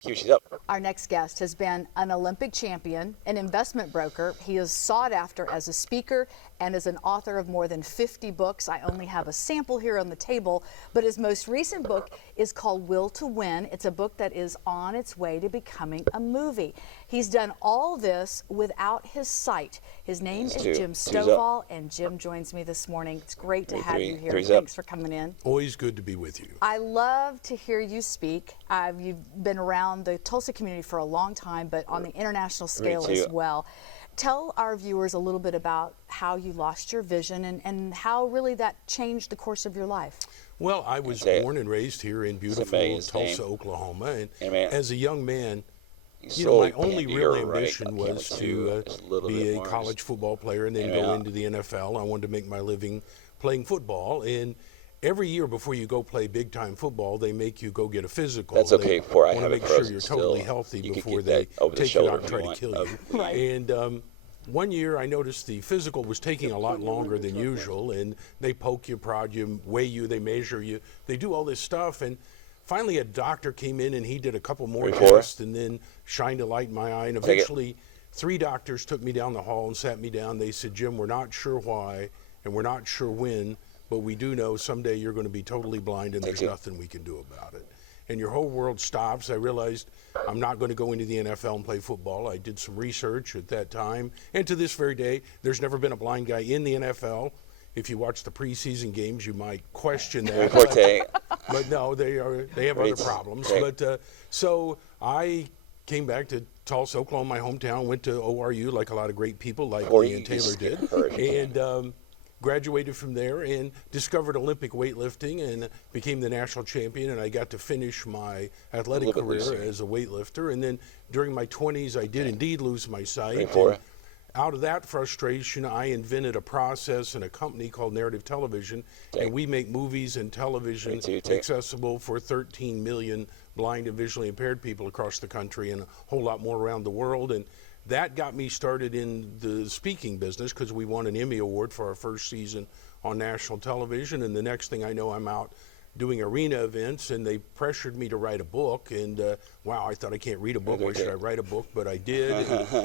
Here she's up. Our next guest has been an Olympic champion, an investment broker. He is sought after as a speaker and as an author of more than 50 books. I only have a sample here on the table, but his most recent book is called Will to Win. It's a book that is on its way to becoming a movie. He's done all this without his sight. His name is Jim Stovall, and Jim joins me this morning. It's great to have you here. Thanks for coming in. Always good to be with you. I love to hear you speak. You've been around the Tulsa community for a long time, but on the international scale as well. Tell our viewers a little bit about how you lost your vision and how really that changed the course of your life. Well, I was born and raised here in beautiful Tulsa, Oklahoma, and as a young man, you know, my only real ambition was to be a college football player and then go into the NFL. I wanted to make my living playing football, and every year before you go play big-time football, they make you go get a physical. That's okay. Before I have make sure you're totally healthy before they take you out and try to kill you. Right. And one year I noticed the physical was taking a lot longer than usual, and they poke you, prod you, weigh you, they measure you, they do all this stuff, and finally a doctor came in and he did a couple more tests and then shined a light in my eye, and eventually 3 doctors took me down the hall and sat me down. They said, "Jim, we're not sure why and we're not sure when, but we do know someday you're going to be totally blind and there's nothing we can do about it." And your whole world stops. I realized I'm not going to go into the NFL and play football. I did some research at that time, and to this very day, there's never been a blind guy in the NFL. If you watch the preseason games, you might question that. But no, they have other problems. But so I came back to Tulsa, Oklahoma, my hometown, went to ORU like a lot of great people like me and Taylor did, and graduated from there and discovered Olympic weightlifting and became the national champion, and I got to finish my athletic career as a weightlifter. And then during my 20s, I did indeed lose my sight. And out of that frustration, I invented a process and a company called Narrative Television, and we make movies and television accessible for 13 million blind and visually impaired people across the country and a whole lot more around the world. And that got me started in the speaking business because we won an Emmy Award for our first season on national television. And the next thing I know, I'm out doing arena events, and they pressured me to write a book. And wow, I thought I can't read a book. Why should I write a book? But I did.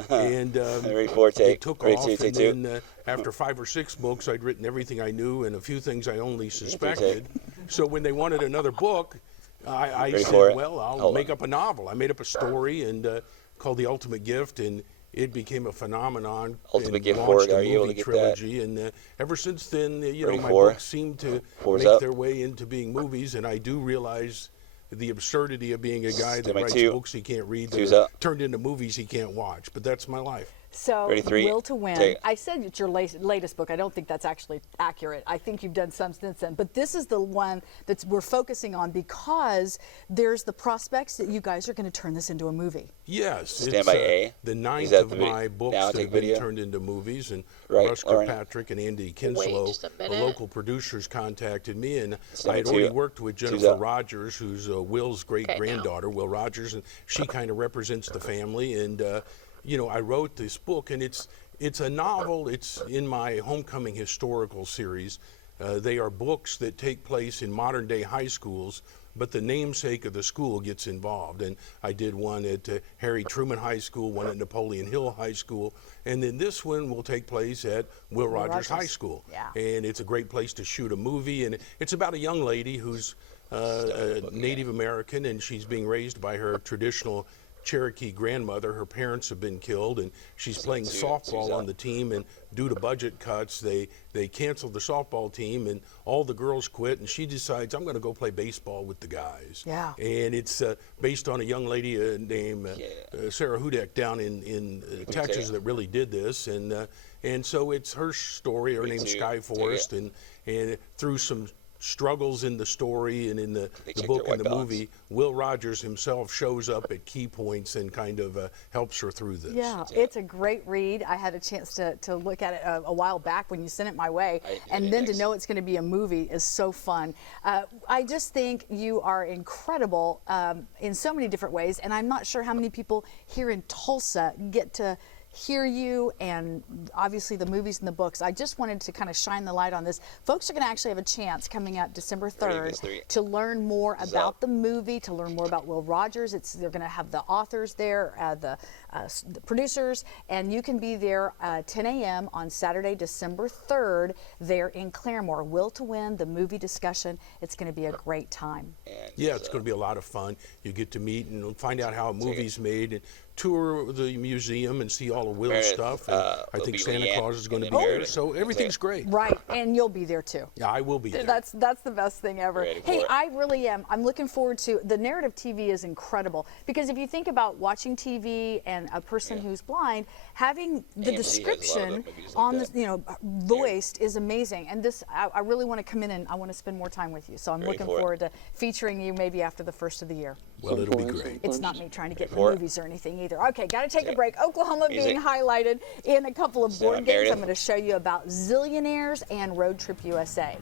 And it took off. And then after 5 or 6 books, I'd written everything I knew and a few things I only suspected. So when they wanted another book, I said, well, I'll make up a novel. I made up a story and called The Ultimate Gift, and it became a phenomenon. Ultimate Gift forward, are you able to get trilogy, and ever since then, you know, my books seem to make their way into being movies, and I do realize the absurdity of being a guy that writes books he can't read that turned into movies he can't watch, but that's my life. So, Will to Win. I said it's your latest book. I don't think that's actually accurate. I think you've done some since then. But this is the one that we're focusing on because there's the prospects that you guys are going to turn this into a movie. Yes. Stand by A. The 9th of my books that have been turned into movies. And Russ Kirkpatrick and Andy Kinslow, the local producers, contacted me. And I had already worked with Jennifer Rogers, who's Will's great-granddaughter, Will Rogers. And she kind of represents the family. And you know, I wrote this book, and it's a novel. It's in my Homecoming historical series. They are books that take place in modern-day high schools, but the namesake of the school gets involved. And I did one at Harry Truman High School, one at Napoleon Hill High School, and then this one will take place at Will Rogers High School. Yeah. And it's a great place to shoot a movie, and it's about a young lady who's a Native American, and she's being raised by her traditional Cherokee grandmother. Her parents have been killed, and she's playing softball on the team, and due to budget cuts, they canceled the softball team, and all the girls quit, and she decides, I'm going to go play baseball with the guys. Yeah. And it's based on a young lady named Sarah Hudak down in Texas that really did this, and so it's her story. Her name's Sky Forest, and through some struggles in the story and in the book and the movie, Will Rogers himself shows up at key points and kind of helps her through this. Yeah, it's a great read. I had a chance to look at it a while back when you sent it my way, and then to know it's going to be a movie is so fun. I just think you are incredible in so many different ways, and I'm not sure how many people here in Tulsa get to hear you, and obviously the movies and the books. I just wanted to kind of shine the light on this. Folks are going to actually have a chance coming up December 3rd to learn more about the movie, to learn more about Will Rogers. They're going to have the authors there, the producers, and you can be there 10 a.m. on Saturday, December 3rd, there in Claremore. Will to Win, the movie discussion. It's going to be a great time. Yeah, it's going to be a lot of fun. You get to meet and find out how a movie's made, and tour the museum and see all of Will's stuff. And I think Santa Claus is going to be there, so everything's great. Right, and you'll be there too. Yeah, I will be there. That's the best thing ever. Hey, I really am. I'm looking forward to the narrative TV is incredible, because if you think about watching TV and a person who's blind, having the description on the voiced is amazing. And this, I really want to come in and I want to spend more time with you. So I'm looking forward to featuring you maybe after the first of the year. Well, it'll be great. It's not me trying to get movies or anything either. Okay, got to take a break. Oklahoma being highlighted in a couple of board games. I'm going to show you about Zillionaires and Road Trip USA.